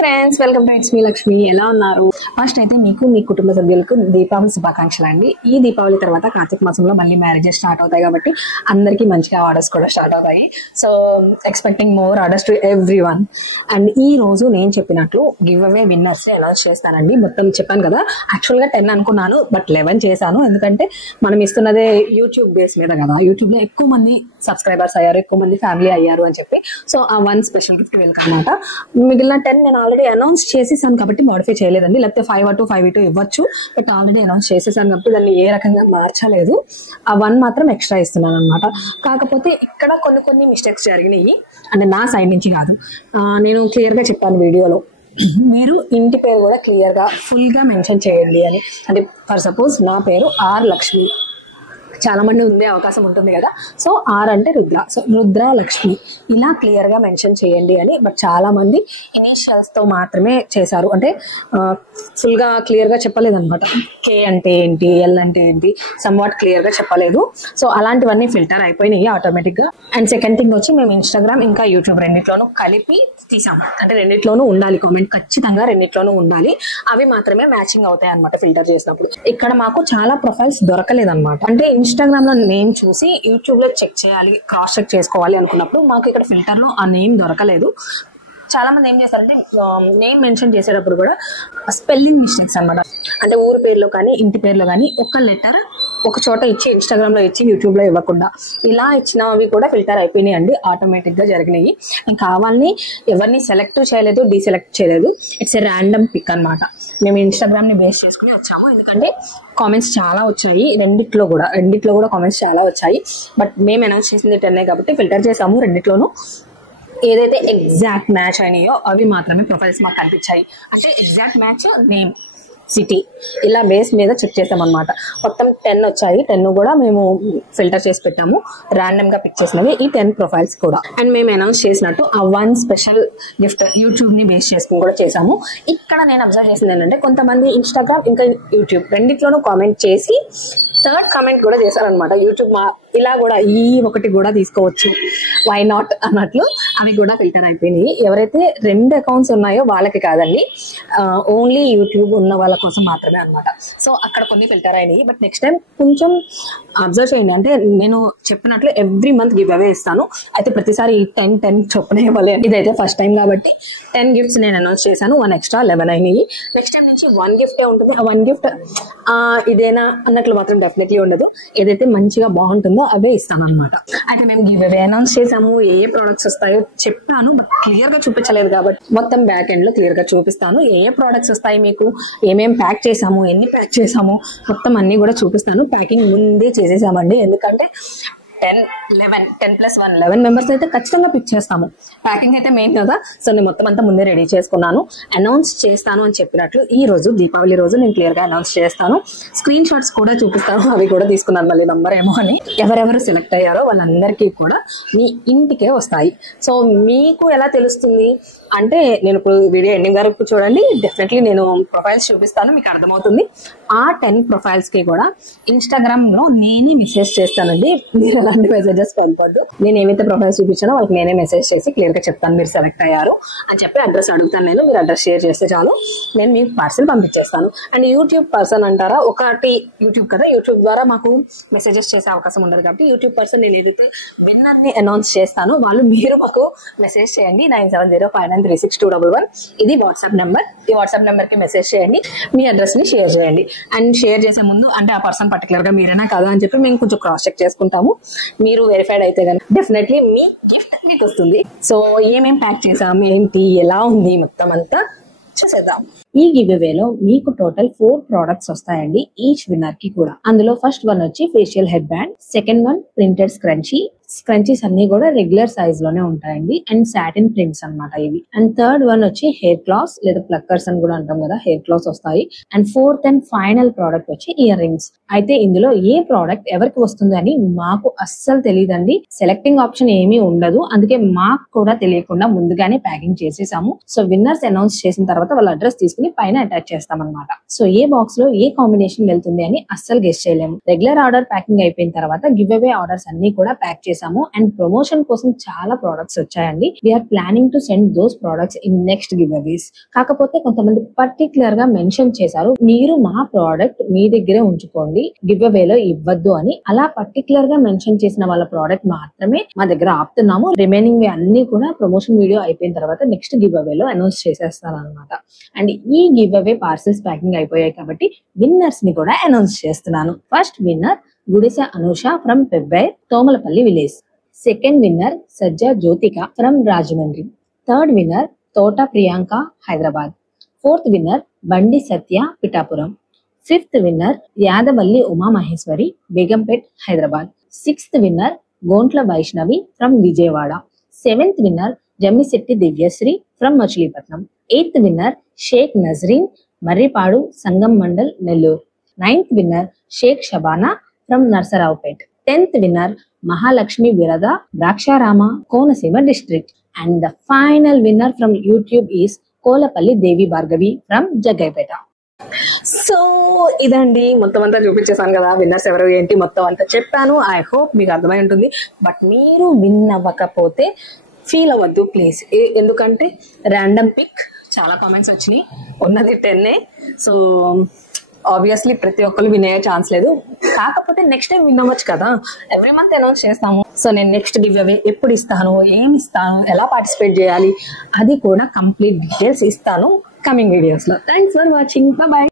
Friends, welcome to it's me Lakshmi. ఎలా ఉన్నారు? First అయితే మీకు మీ కుటుంబ సభ్యులకు దీపావళి శుభాకాంక్షలు అండి. ఈ దీపావళి తర్వాత కార్తీక మాసంలో మళ్ళీ మ్యారేజెస్ స్టార్ట్ అవుతాయి కాబట్టి అందరికీ మంచిగా ఆర్డర్స్ కూడా స్టార్ట్ అవుతాయి. So expecting more orders to every one. And ఈ రోజు నేను చెప్పినట్లు గివ్ అవే విన్నర్స్ అనౌన్స్ చేస్తానండి. మొత్తం చెప్పాను కదా, యాక్చువల్ గా 10 అనుకున్నాను, బట్ 11 చేశాను. ఎందుకంటే మనం ఇస్తున్నదే యూట్యూబ్ బేస్ మీద కదా, యూట్యూబ్ లో ఎక్కువ మంది సబ్స్క్రైబర్స్ అయ్యారు, ఎక్కువ మంది ఫ్యామిలీ అయ్యారు అని చెప్పి. సో ఆ 1 స్పెషల్ గిఫ్ట్ వెల్కమ్ అనమాట. మిగిలిన 10 నేను ఆల్రెడీ అనౌన్స్ చేసేసాను కాబట్టి మోడిఫై చేయలేదండి. లేకపోతే 5 ఇవ్వచ్చు, బట్ ఆల్రెడీ అనౌన్స్ చేసేసాను కాబట్టి దాన్ని ఏ రకంగా మార్చలేదు. ఆ 1 మాత్రం ఎక్స్ట్రా ఇస్తున్నాను అనమాట. కాకపోతే ఇక్కడ కొన్ని మిస్టేక్స్ జరిగినాయి, అంటే నా సైడ్ నుంచి కాదు. నేను క్లియర్ గా చెప్పాను వీడియోలో, మీరు ఇంటి పేరు కూడా క్లియర్ గా ఫుల్ గా మెన్షన్ చేయండి అని. అంటే ఫర్ సపోజ్ నా పేరు ఆర్ లక్ష్మి, చాలా మంది ఉండే అవకాశం ఉంటుంది కదా. సో ఆర్ అంటే రుద్ర, సో రుద్ర లక్ష్మి ఇలా క్లియర్ గా మెన్షన్ చేయండి అని. బట్ చాలా మంది ఇనీషియల్స్ తో మాత్రమే చేశారు, అంటే ఫుల్ గా క్లియర్ గా చెప్పలేదు అనమాట. కే అంటే ఏంటి, ఎల్ అంటే ఏంటి, సమ్ వాట్ క్లియర్ గా చెప్పలేదు. సో అలాంటివన్నీ ఫిల్టర్ అయిపోయినాయి ఆటోమేటిక్ గా. అండ్ సెకండ్ థింగ్ వచ్చి, మేము ఇన్స్టాగ్రామ్ ఇంకా యూట్యూబ్ రెండిట్లోనూ కలిపి తీసాము. అంటే రెండిట్లోనూ ఉండాలి కామెంట్, ఖచ్చితంగా రెండిట్లోనూ ఉండాలి. అవి మాత్రమే మ్యాచింగ్ అవుతాయి అనమాట ఫిల్టర్ చేసినప్పుడు. ఇక్కడ మాకు చాలా ప్రొఫైల్స్ దొరకలేదు అనమాట. అంటే ఇన్స్టాగ్రామ్ లో నేమ్ చూసి యూట్యూబ్ లో చెక్ చేయాలి, క్రాస్ చెక్ చేసుకోవాలి అనుకున్నప్పుడు మాకు ఇక్కడ ఫిల్టర్ లో ఆ నేమ్ దొరకలేదు. చాలా మంది ఏం చేస్తారంటే నేమ్ మెన్షన్ చేసేటప్పుడు కూడా స్పెల్లింగ్ మిస్టేక్స్ అనమాట. అంటే ఊరి పేరులో కానీ ఇంటి పేరులో కానీ ఒక లెటర్ ఒక చోట ఇచ్చి ఇన్స్టాగ్రామ్ లో ఇచ్చి యూట్యూబ్ లో ఇవ్వకుండా ఇలా ఇచ్చినవి కూడా ఫిల్టర్ అయిపోయినాయి అండి, ఆటోమేటిక్ గా జరిగినాయి. నేను కావాలని ఎవరిని సెలెక్ట్ చేయలేదు, డీసెలెక్ట్ చేయలేదు. ఇట్స్ ఎ ర్యాండమ్ పిక్ అనమాట. మేము ఇన్స్టాగ్రామ్ ని బేస్ చేసుకుని వచ్చాము, ఎందుకంటే కామెంట్స్ చాలా వచ్చాయి రెండిట్లో కూడా కామెంట్స్ చాలా వచ్చాయి. బట్ మేము అనౌన్స్ చేసింది 10 కాబట్టి ఫిల్టర్ చేసాము రెండిట్లోనూ. ఏదైతే ఎగ్జాక్ట్ మ్యాచ్ అయినాయో అవి మాత్రమే ప్రొఫైల్స్ మాకు కనిపించాయి. అంటే ఎగ్జాక్ట్ మ్యాచ్ నేమ్, సిటీ ఇలా బేస్ మీద చెక్ చేసాం అనమాట. మొత్తం 10 వచ్చాయి. 10 కూడా మేము ఫిల్టర్ చేసి పెట్టాము, ర్యాండమ్ గా పిక్ చేసినవి ఈ 10 ప్రొఫైల్స్ కూడా. అండ్ మేము అనౌన్స్ చేసినట్టు ఆ 1 స్పెషల్ గిఫ్ట్ యూట్యూబ్ ని బేస్ చేసుకుని కూడా చేసాము. ఇక్కడ నేను అబ్జర్వ్ చేసింది ఏంటంటే, కొంతమంది ఇన్స్టాగ్రామ్ ఇంకా యూట్యూబ్ రెండిట్లోనూ కామెంట్ చేసి థర్డ్ కామెంట్ కూడా చేశారనమాట. యూట్యూబ్ ఇలా కూడా ఈ ఒకటి కూడా తీసుకోవచ్చు, వై నాట్ అన్నట్లు అవి కూడా ఫిల్టర్ అయిపోయినాయి. ఎవరైతే 2 అకౌంట్స్ ఉన్నాయో వాళ్ళకి కాదండి, ఓన్లీ యూట్యూబ్ ఉన్న వాళ్ళ కోసం మాత్రమే అనమాట. సో అక్కడ కొన్ని ఫిల్టర్ అయినాయి. బట్ నెక్స్ట్ టైం కొంచెం అబ్జర్వ్ చేయండి. అంటే నేను చెప్పినట్లు ఎవ్రీ మంత్ గివ్ అవే ఇస్తాను. అయితే ప్రతిసారి 10 చొప్పున ఇవ్వాలి. ఇదైతే ఫస్ట్ టైం కాబట్టి 10 గిఫ్ట్స్ నేను అనౌన్స్ చేశాను, 1 ఎక్స్ట్రా 11 అయినాయి. నెక్స్ట్ టైం నుంచి 1 గిఫ్టే ఉంటుంది. ఆ 1 గిఫ్ట్ ఇదేనా అన్నట్లు మాత్రం డెఫినెట్లీ ఉండదు. ఏదైతే మంచిగా బాగుంటుందో అవే ఇస్తాను అనమాట. అయితే మేము గివ్ అవే అనౌన్స్ చేసాము, ఏ ప్రొడక్ట్స్ వస్తాయో చెప్పాను, బట్ క్లియర్ గా చూపించలేదు కాబట్టి మొత్తం బ్యాక్ ఎండ్ లో క్లియర్ గా చూపిస్తాను. ఏ ప్రొడక్ట్స్ వస్తాయి, మీకు ఏమేం ప్యాక్ చేసాము, ఎన్ని ప్యాక్ చేసాము, మొత్తం అన్ని కూడా చూపిస్తాను. ప్యాకింగ్ ముందే చేసేసామండి, ఎందుకంటే 10+1 మెంబర్స్ అయితే ఖచ్చితంగా పిక్ చేస్తాము. ప్యాకింగ్ అయితే మెయిన్ కదా. సో నేను మొత్తం అంతా ముందే రెడీ చేసుకున్నాను. అనౌన్స్ చేస్తాను అని చెప్పినట్లు ఈ రోజు దీపావళి రోజు నేను క్లియర్ గా అనౌన్స్ చేస్తాను. స్క్రీన్ షాట్స్ కూడా చూపిస్తాను, అవి కూడా తీసుకున్నాను మళ్ళీ నంబర్ ఏమో అని. ఎవరెవరు సెలెక్ట్ అయ్యారో వాళ్ళందరికీ కూడా మీ ఇంటికే వస్తాయి. సో మీకు ఎలా తెలుస్తుంది అంటే, నేను ఇప్పుడు వీడియో ఎండింగ్ వరకు చూడండి, డెఫినెట్లీ నేను ప్రొఫైల్స్ చూపిస్తాను, మీకు అర్థమవుతుంది. ఆ 10 ప్రొఫైల్స్ కి కూడా ఇన్స్టాగ్రామ్ లో నేనే మెసేజ్ చేస్తానండి. మీరు ఎలాంటి మెసేజెస్ పంపొద్దు. నేను ఏమైతే ప్రొఫైల్స్ చూపించానో వాళ్ళకి నేనే మెసేజ్ చేసి క్లియర్ గా చెప్తాను మీరు సెలెక్ట్ అయ్యారు అని చెప్పి. అడ్రస్ అడుగుతాను నేను, మీరు అడ్రస్ షేర్ చేస్తే చాలు, నేను మీకు పార్సల్ పంపించేస్తాను. అండ్ యూట్యూబ్ పర్సన్ అంటారా, ఒకటి యూట్యూబ్ కదా, యూట్యూబ్ ద్వారా మాకు మెసేజెస్ చేసే అవకాశం ఉండదు కాబట్టి యూట్యూబ్ పర్సన్ నేను ఏదైతే విన్నర్ ని అనౌన్స్ చేస్తానో వాళ్ళు మీరు మాకు మెసేజ్ చేయండి. 9705936211 ఇది వాట్సాప్ నెంబర్. ఈ వాట్సాప్ నెంబర్ కి మెసేజ్ చేయండి, మీ అడ్రస్ ని షేర్ చేయండి. అండ్ షేర్ చేసే ముందు అంటే ఆ పర్సన్ పర్టికులర్ గా మీరేనా కదా అని చెప్పి మేము కొంచెం క్రాస్ చెక్ చేసుకుంటాము. మీరు వెరిఫైడ్ అయితే కనుక డెఫినెట్లీ మీ గిఫ్ట్ మీకు వస్తుంది. సో ఏమేం ప్యాక్ చేసాం, ఏంటి, ఎలా ఉంది మొత్తం అంతా చూసేద్దాం. ఈ గివ్ అవేలో మీకు టోటల్ 4 ప్రోడక్ట్స్ వస్తాయండి ఈచ్ విన్నర్ కి కూడా. అందులో ఫస్ట్ వన్ వచ్చి facial head band, second one printed scrunchies అన్ని కూడా రెగ్యులర్ సైజ్ లోనే ఉంటాయండి, అండ్ సాటిన్ ప్రింట్స్ అన్నమాట ఇవి. అండ్ థర్డ్ వన్ వచ్చి హెయిర్ క్లాత్స్ లేదా ప్లక్కర్స్ అని కూడా అంటాం కదా, హెయిర్ క్లాత్స్ వస్తాయి. And fourth and final product వచ్చి ఇయర్ రింగ్స్. అయితే ఇందులో ఏ ప్రోడక్ట్ ఎవరికి వస్తుంది అని మాకు అస్సలు తెలియదండి. సెలెక్టింగ్ ఆప్షన్ ఏమీ ఉండదు, అందుకే మాకు కూడా తెలియకుండా ముందుగానే ప్యాకింగ్ చేసేసాము. సో విన్నర్స్ అనౌన్స్ చేసిన తర్వాత వాళ్ళ అడ్రస్ తీసుకుని ని పైన అటాచ్ చేస్తాం అనమాట. సో ఏ బాక్స్ లో ఏ కాంబినేషన్ వెళ్తుంది అని అస్సలు గెస్ చేయలేము. రెగ్యులర్ ఆర్డర్ ప్యాకింగ్ అయిపోయిన తర్వాత గివ్ అవే ఆర్డర్స్ అన్ని కూడా ప్యాక్ చేసాము. అండ్ ప్రమోషన్ కోసం చాలా ప్రొడక్ట్స్ వచ్చాయండి. We're planning to send those products in next giveaways. కాకపోతే కొంతమంది పర్టికులర్ గా మెన్షన్ చేశారు, మీరు మా ప్రోడక్ట్ మీ దగ్గరే ఉంచుకోండి, గివ్ అవేలో ఇవ్వద్దు అని. అలా పర్టికులర్ గా మెన్షన్ చేసిన వాళ్ళ ప్రోడక్ట్ మాత్రమే మా దగ్గర ఆపుతున్నాము. రిమైనింగ్ అన్ని కూడా ప్రమోషన్ వీడియో అయిపోయిన తర్వాత నెక్స్ట్ గివ్ అవేలో అనౌన్స్ చేసేస్తాను అనమాట. అండ్ ఈ గివ్ అవే పార్సల్స్ ప్యాకింగ్ అయిపోయాయి కాబట్టి విన్నర్స్ ని కూడా అనౌన్స్ చేస్తున్నాను. First winner Gudise Anusha from Pebbair, Tomalapalli village. Second winner Sajja Jyothika from Rajahmundry. Third winner Thota Priyanka, Hyderabad. Fourth winner Bandi Satya, Pithapuram. Fifth winner Yadavalli Uma Maheshwari, Begumpet, Hyderabad. Sixth winner Gontla Vaishnavi from Vijayawada. Seventh winner Jammisetti Divyasri from Machilipatnam. Eighth winner Shaik Nazreen, Marripadu, Sangam mandal, Nellore. Ninth winner Shaik Shabana from Narasaraopet. 10th winner Mahalakshmi Virada, Draksharama, Konaseema district. And the final winner from YouTube is Kolapalli Devi Bhargavi from Jaggayyapeta. So ఇదండి, మొత్తం అంతా చూపించేసాను కదా, winners ఎవరు ఏంటి మొత్తం అంతా చెప్పాను. I hope మీకు అర్థమై ఉంటుంది. బట్ మీరు విన్ అవ్వకపోతే ఫీల్ అవ్వద్దు ప్లీజ్. ఎందుకంటే ర్యాండమ్ పిక్ చాలా కామెంట్స్ వచ్చినాయి, ఉన్నది 10. సో ఆబ్వియస్లీ ప్రతి ఒక్కరు విన్ అయ్యే ఛాన్స్ లేదు. కాకపోతే నెక్స్ట్ టైం విన్ అవ్వచ్చు కదా, ఎవ్రీ మంత్ అనౌన్స్ చేస్తాము. సో నేను నెక్స్ట్ గివ్ అవే ఎప్పుడు ఇస్తాను, ఏమి ఇస్తాను, ఎలా పార్టిసిపేట్ చేయాలి, అది కూడా కంప్లీట్ డీటెయిల్స్ ఇస్తాను కమింగ్ వీడియోస్ లో. Thanks for watching, bye.